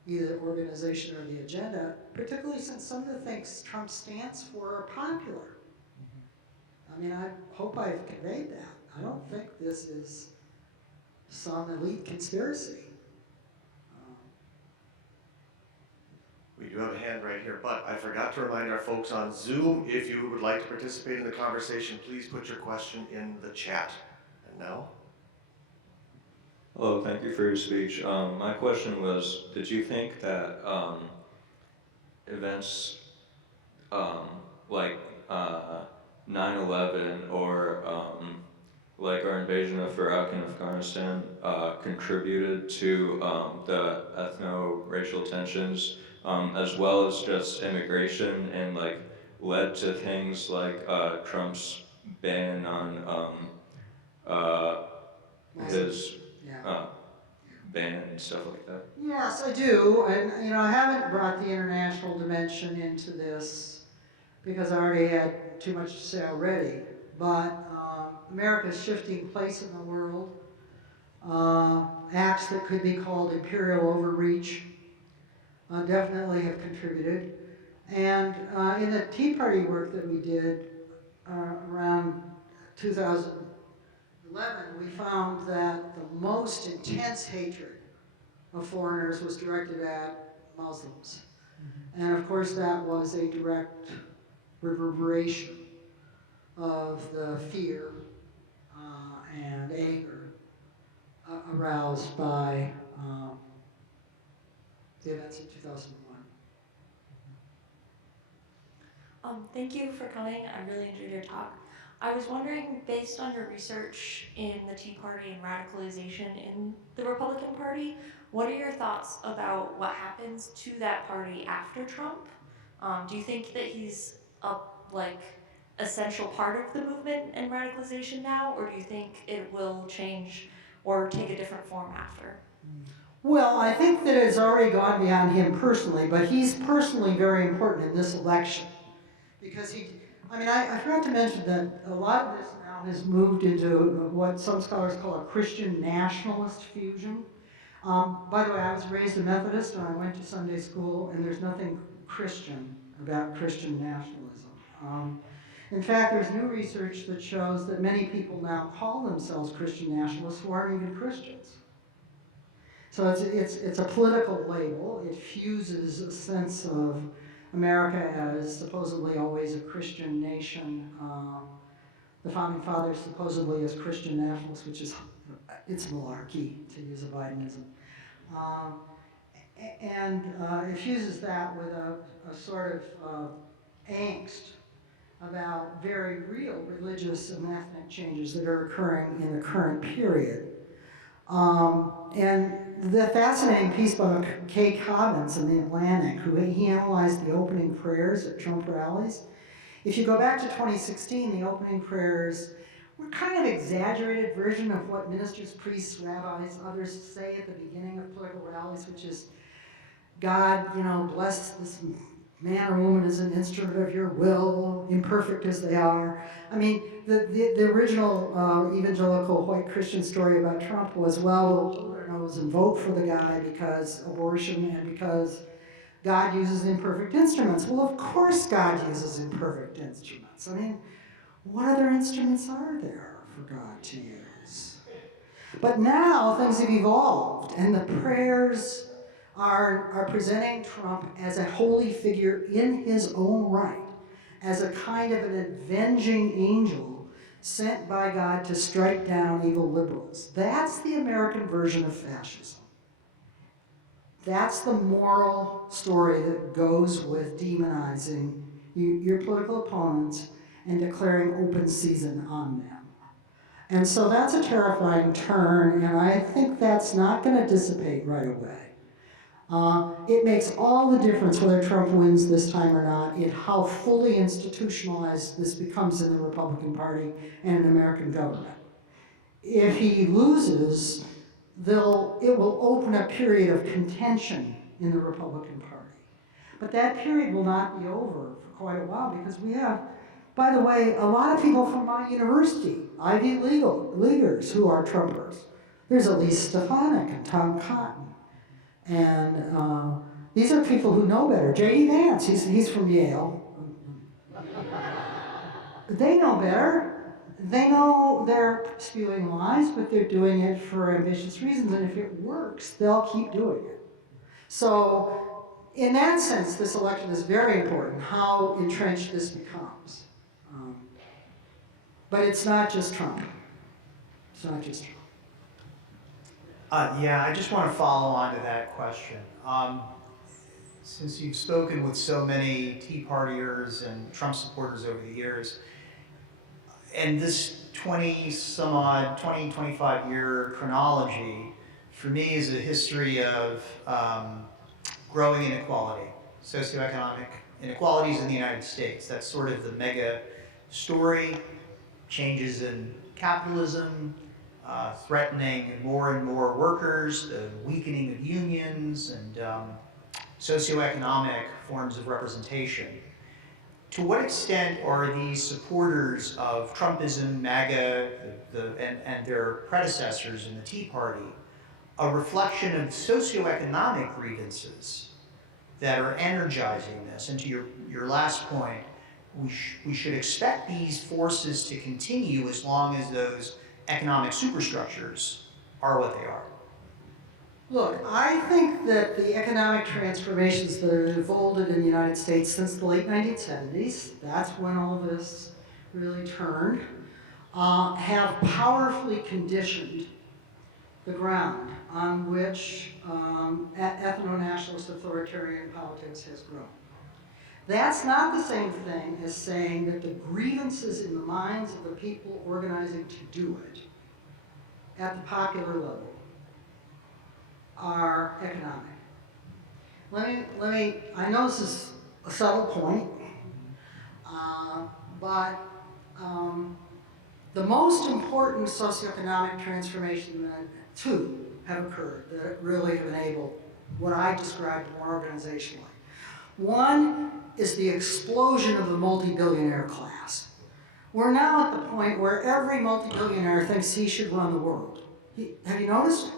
either the organization or the agenda, particularly since some of the things Trump stands for are popular. I mean, I hope I've conveyed that. I don't think this is some elite conspiracy. We do have a hand right here, but I forgot to remind our folks on Zoom, if you would like to participate in the conversation, please put your question in the chat. And now? Hello, thank you for your speech. My question was, did you think that events like 9/11 or like our invasion of Iraq and Afghanistan contributed to the ethno-racial tensions, as well as just immigration, and like led to things like Trump's ban on his ban and stuff like that? Yes, I do, and I haven't brought the international dimension into this because I already had too much to say already. But America's shifting place in the world, acts that could be called imperial overreach, definitely have contributed. And in the Tea Party work that we did around 2011 2011, we found that the most intense hatred of foreigners was directed at Muslims. And of course, that was a direct reverberation of the fear and anger aroused by the events of 2001. Thank you for coming. I really enjoyed your talk. I was wondering, based on your research in the Tea Party and radicalization in the Republican Party, what are your thoughts about what happens to that party after Trump? Do you think that he's a essential part of the movement and radicalization now, or do you think it will change or take a different form after? Well, I think that it's already gone beyond him personally, but he's personally very important in this election. Because I forgot to mention that a lot of this now has moved into what some scholars call a Christian nationalist fusion. By the way, I was raised a Methodist and I went to Sunday school, and there's nothing Christian about Christian nationalism. In fact, there's new research that shows that many people now call themselves Christian nationalists who aren't even Christians. So it's a political label. It fuses a sense of America as supposedly always a Christian nation. The founding fathers supposedly as Christian nationalists, which is, it's malarkey, to use a Bidenism. It fuses that with a sort of angst about very real religious and ethnic changes that are occurring in the current period. And the fascinating piece by Kay Cobbins in The Atlantic, he analyzed the opening prayers at Trump rallies. If you go back to 2016, the opening prayers were kind of exaggerated version of what ministers, priests, rabbis, others say at the beginning of political rallies, which is, God, bless this man or woman as an instrument of your will, imperfect as they are. I mean, the original evangelical white Christian story about Trump was, well, we'll hold our nose and vote for the guy because abortion and because God uses imperfect instruments. Well, of course God uses imperfect instruments. I mean, what other instruments are there for God to use? But now things have evolved, and the prayers are presenting Trump as a holy figure in his own right, as a kind of an avenging angel sent by God to strike down evil liberals. That's the American version of fascism. That's the moral story that goes with demonizing your political opponents and declaring open season on them. And so that's a terrifying turn, and I think that's not going to dissipate right away. It makes all the difference whether Trump wins this time or not in how fully institutionalized this becomes in the Republican Party and in American government. If he loses, it will open a period of contention in the Republican Party. But that period will not be over for quite a while because we have, by the way, a lot of people from my university, Ivy Leaguers, who are Trumpers. There's Elise Stefanik and Tom Cotton. And these are people who know better. J.D. Vance, he's from Yale. They know better. They know they're spewing lies, but they're doing it for ambitious reasons, and if it works, they'll keep doing it. So, in that sense, this election is very important, how entrenched this becomes. But it's not just Trump. It's not just Trump. Yeah, I just want to follow on to that question. Since you've spoken with so many Tea Partiers and Trump supporters over the years, and this 25 year chronology, for me is a history of growing inequality, socioeconomic inequalities in the United States. That's sort of the mega story, changes in capitalism, threatening more and more workers, the weakening of unions, and socioeconomic forms of representation. To what extent are these supporters of Trumpism, MAGA, and their predecessors in the Tea Party a reflection of socioeconomic grievances that are energizing this? And to your last point, we should expect these forces to continue as long as those economic superstructures are what they are? Look, I think that the economic transformations that have unfolded in the United States since the late 1970s, that's when all this really turned, have powerfully conditioned the ground on which ethno-nationalist authoritarian politics has grown. That's not the same thing as saying that the grievances in the minds of the people organizing to do it at the popular level are economic. I know this is a subtle point, but the most important socioeconomic transformation that two have occurred that really have enabled what I described more organizationally. One is the explosion of the multi-billionaire class. We're now at the point where every multi-billionaire thinks he should run the world. Have you noticed?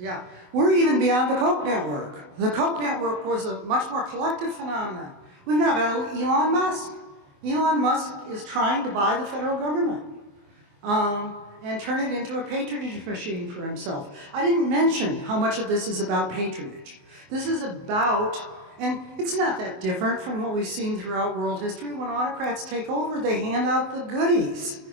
Yeah. We're even beyond the Koch network. The Koch network was a much more collective phenomenon. We've now got Elon Musk. Elon Musk is trying to buy the federal government and turn it into a patronage machine for himself. I didn't mention how much of this is about patronage. This is about, and it's not that different from what we've seen throughout world history. When autocrats take over, they hand out the goodies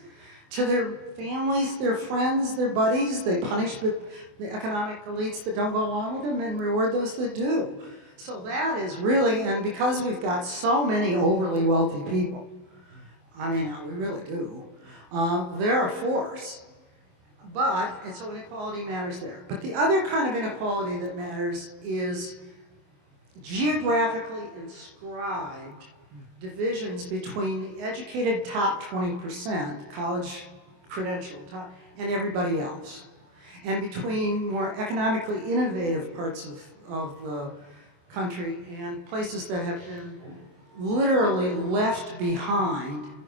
to their families, their friends, their buddies. They punish the economic elites that don't go along with them and reward those that do. So that is really, and because we've got so many overly wealthy people, I mean, we really do, they're a force. And so inequality matters there. But the other kind of inequality that matters is geographically inscribed divisions between the educated top 20%, college credential, and everybody else. And between more economically innovative parts of the country and places that have been literally left behind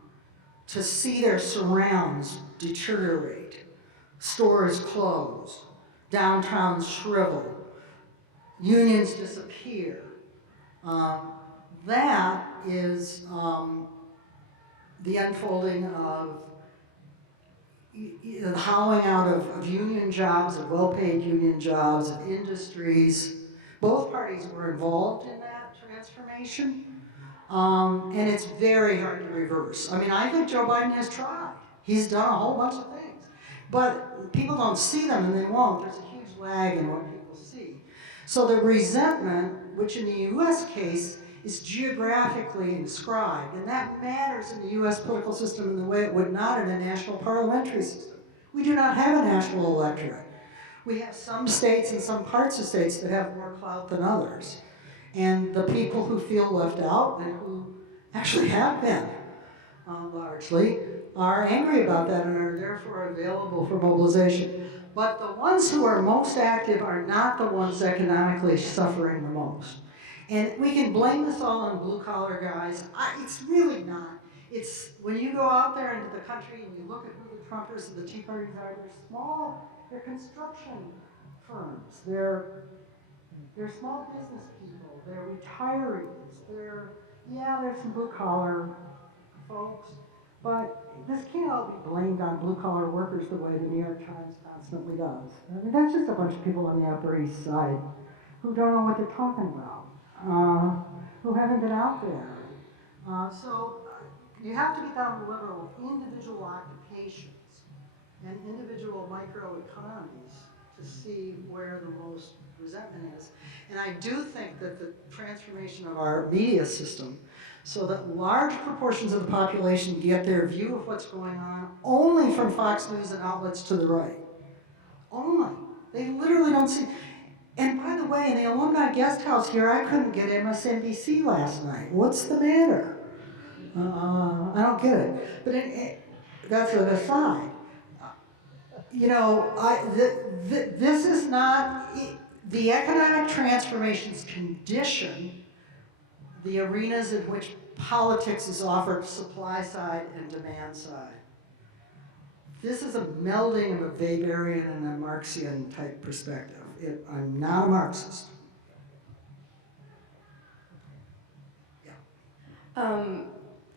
to see their surrounds deteriorate. Stores close, downtowns shrivel, unions disappear. That is the unfolding of the hollowing out of union jobs, of well-paid union jobs, of industries. Both parties were involved in that transformation, and it's very hard to reverse. I mean, I think Joe Biden has tried. He's done a whole bunch of things, but people don't see them, and they won't. There's a huge lag in what people see. So the resentment, which in the U.S. case is geographically inscribed, and that matters in the U.S. political system in the way it would not in a national parliamentary system. We do not have a national electorate. We have some states and some parts of states that have more clout than others. And the people who feel left out and who actually have been, largely, are angry about that and are therefore available for mobilization. But the ones who are most active are not the ones economically suffering the most. And we can blame this all on blue-collar guys. It's really not. It's when you go out there into the country and you look at who the Trumpers and the Tea Parties are, they're small, they're construction firms, they're small business people, they're retirees, there's some blue-collar folks, but this can't all be blamed on blue-collar workers the way the New York Times constantly does. I mean, that's just a bunch of people on the Upper East Side who don't know what they're talking about, who haven't been out there. So you have to get down to the level of individual occupations and individual microeconomies to see where the most resentment is. And I do think that the transformation of our media system so that large proportions of the population get their view of what's going on only from Fox News and outlets to the right. Only. They literally don't see. And by the way, in the alumni guest house here, I couldn't get MSNBC last night. What's the matter? I don't get it. But that's an aside. You know, this is not, the economic transformations condition the arenas in which politics is offered supply side and demand side. This is a melding of a Weberian and a Marxian type perspective. I'm not a Marxist. Yeah.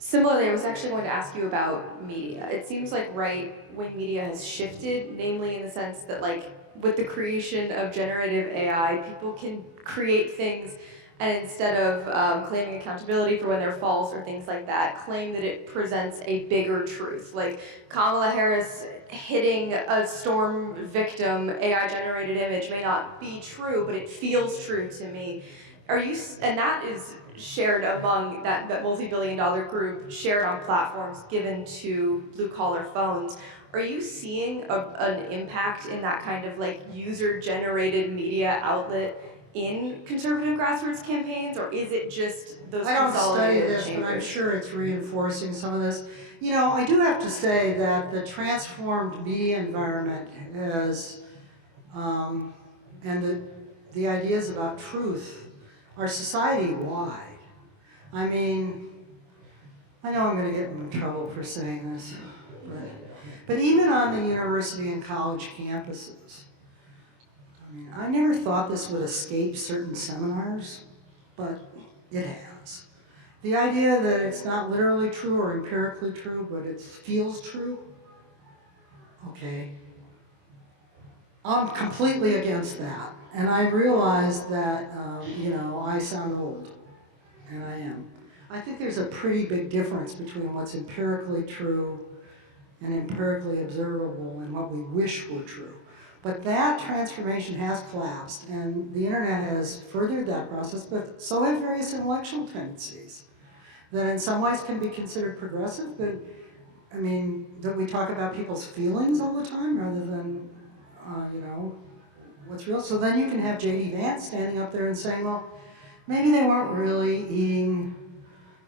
Similarly, I was actually going to ask you about media. It seems like right-wing media has shifted, namely in the sense that, like, with the creation of generative AI, people can create things and instead of claiming accountability for when they're false or things like that, claim that it presents a bigger truth. Like Kamala Harris hitting a storm victim AI-generated image may not be true, but it feels true to me. And that is shared among that multi-billion-dollar group, shared on platforms given to blue-collar phones. Are you seeing an impact in that kind of like user-generated media outlet in conservative grassroots campaigns, or is it just those I don't study consolidated this, chambers? but I'm sure it's reinforcing some of this. You know, I do have to say that the transformed media environment has, and the ideas about truth are society-wide. I mean, I know I'm going to get in trouble for saying this, but even on the university and college campuses, I mean, I never thought this would escape certain seminars, but it has. The idea that it's not literally true or empirically true, but it feels true, okay. I'm completely against that. And I realize that, you know, I sound old, and I am. I think there's a pretty big difference between what's empirically true and empirically observable and what we wish were true. But that transformation has collapsed, and the internet has furthered that process, but so have various intellectual tendencies that in some ways can be considered progressive, but I mean, that we talk about people's feelings all the time rather than, you know, what's real. So then you can have J.D. Vance standing up there and saying, well, maybe they weren't really eating,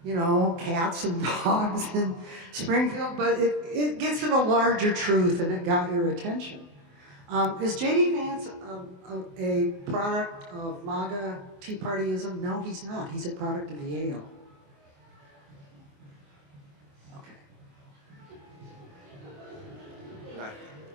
you know, cats and dogs in Springfield, but it gets at a larger truth and it got your attention. Is J.D. Vance a product of MAGA Tea Partyism? No, he's not. He's a product of Yale.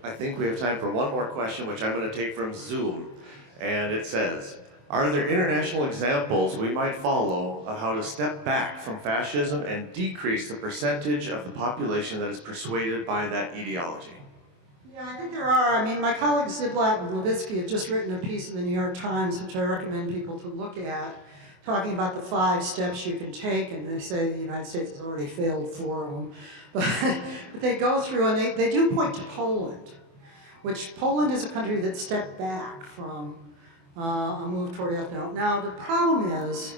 I think we have time for one more question, which I'm going to take from Zoom. And it says, are there international examples we might follow of how to step back from fascism and decrease the percentage of the population that is persuaded by that ideology? Yeah, I think there are. I mean, my colleagues Ziblatt and Levitsky have just written a piece in the New York Times, which I recommend people to look at, talking about the 5 steps you can take, and they say the United States has already failed 4 of them. But they go through, and they do point to Poland, which Poland is a country that stepped back from a move toward ethno. Now, the problem is,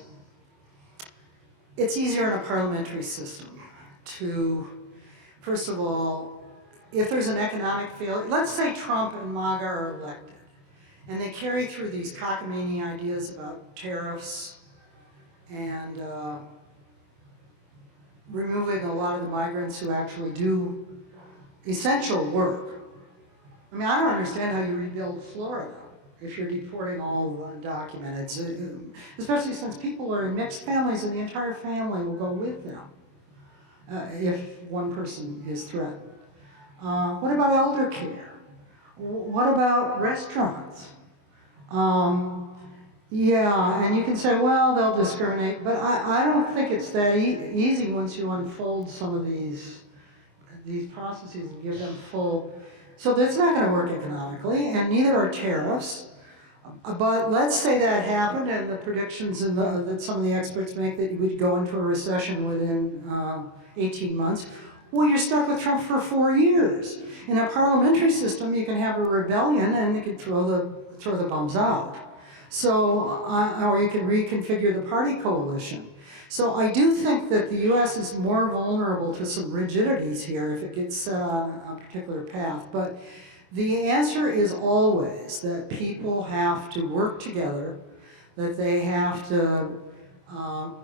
it's easier in a parliamentary system to, first of all, if there's an economic failure, let's say Trump and MAGA are elected, and they carry through these cockamamie ideas about tariffs and removing a lot of the migrants who actually do essential work. I mean, I don't understand how you rebuild Florida if you're deporting all the undocumented, especially since people are in mixed families and the entire family will go with them if one person is threatened. What about elder care? What about restaurants? Yeah, and you can say, well, they'll discriminate, but I don't think it's that easy once you unfold some of these processes and give them full. So that's not going to work economically, and neither are tariffs. But let's say that happened, and the predictions that some of the experts make that you would go into a recession within 18 months. Well, you're stuck with Trump for 4 years. In a parliamentary system, you can have a rebellion, and you can throw the bums out. So, or you can reconfigure the party coalition. So I do think that the U.S. is more vulnerable to some rigidities here if it gets set on a particular path. But the answer is always that people have to work together, that they have to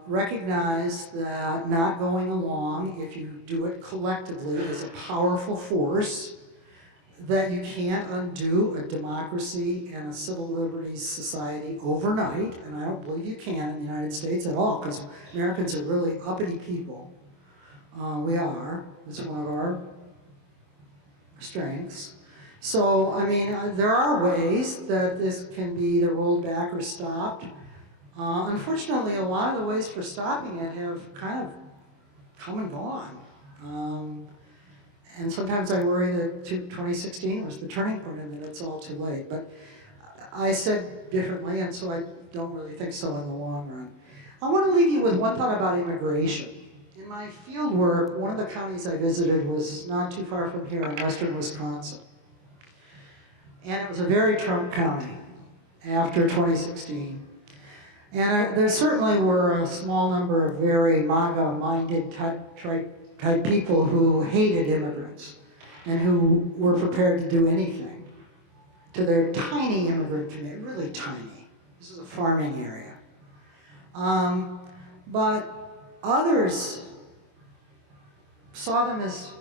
recognize that not going along, if you do it collectively, is a powerful force, that you can't undo a democracy and a civil liberties society overnight, and I don't believe you can in the United States at all, because Americans are really uppity people. We are. It's one of our strengths. So, I mean, there are ways that this can be either rolled back or stopped. Unfortunately, a lot of the ways for stopping it have kind of come and gone. And sometimes I worry that 2016 was the turning point and that it's all too late. But I said differently, and so I don't really think so in the long run. I want to leave you with one thought about immigration. In my field work, one of the counties I visited was not too far from here in western Wisconsin. And it was a very Trump county after 2016. And there certainly were a small number of very MAGA-minded type people who hated immigrants and who were prepared to do anything to their tiny immigrant community, really tiny. This is a farming area. But others saw them as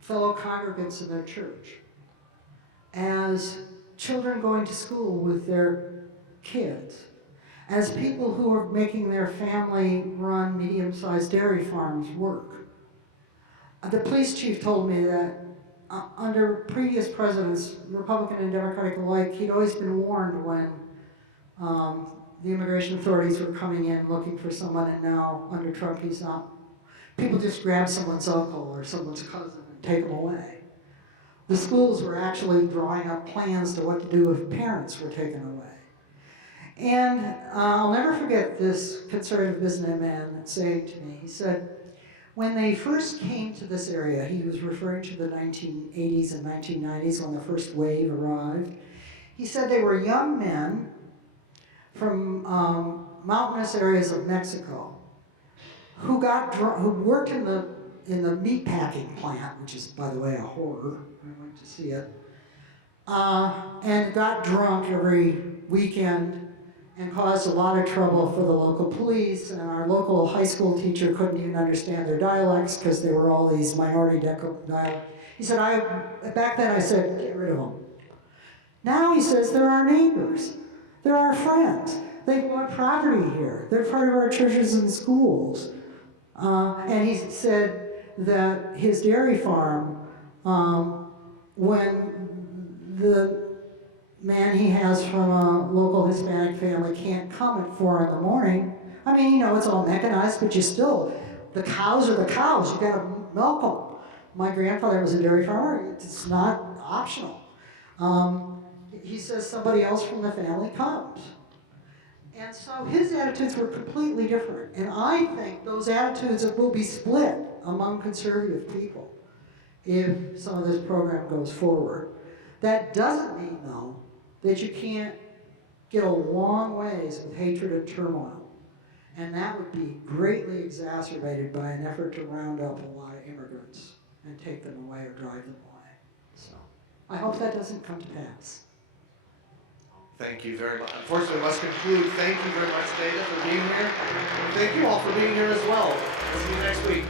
fellow congregants in their church, as children going to school with their kids, as people who are making their family-run medium-sized dairy farms work. The police chief told me that under previous presidents, Republican and Democratic alike, he'd always been warned when the immigration authorities were coming in looking for someone, and now under Trump he's not. People just grab someone's uncle or someone's cousin and take them away. The schools were actually drawing up plans to what to do if parents were taken away. And I'll never forget this conservative businessman saying to me, he said, when they first came to this area, he was referring to the 1980s and 1990s when the first wave arrived. He said they were young men from mountainous areas of Mexico who worked in the meat packing plant, which is, by the way, a horror. I went to see it. And got drunk every weekend and caused a lot of trouble for the local police, and our local high school teacher couldn't even understand their dialects because they were all these minority dialects. He said, back then I said, get rid of them. Now he says, they're our neighbors. They're our friends. They bought property here. They're part of our churches and schools. And he said that his dairy farm, when the man he has from a local Hispanic family can't come at 4 in the morning. I mean, you know, it's all mechanized, but the cows are the cows. You gotta milk them. My grandfather was a dairy farmer. It's not optional. He says somebody else from the family comes. And so his attitudes were completely different. And I think those attitudes will be split among conservative people if some of this program goes forward. That doesn't mean, though, that you can't get a long ways with hatred and turmoil. And that would be greatly exacerbated by an effort to round up a lot of immigrants and take them away or drive them away. So I hope that doesn't come to pass. Thank you very much. Unfortunately, we must conclude. Thank you very much, Theda, for being here. And thank you all for being here as well. We'll see you next week.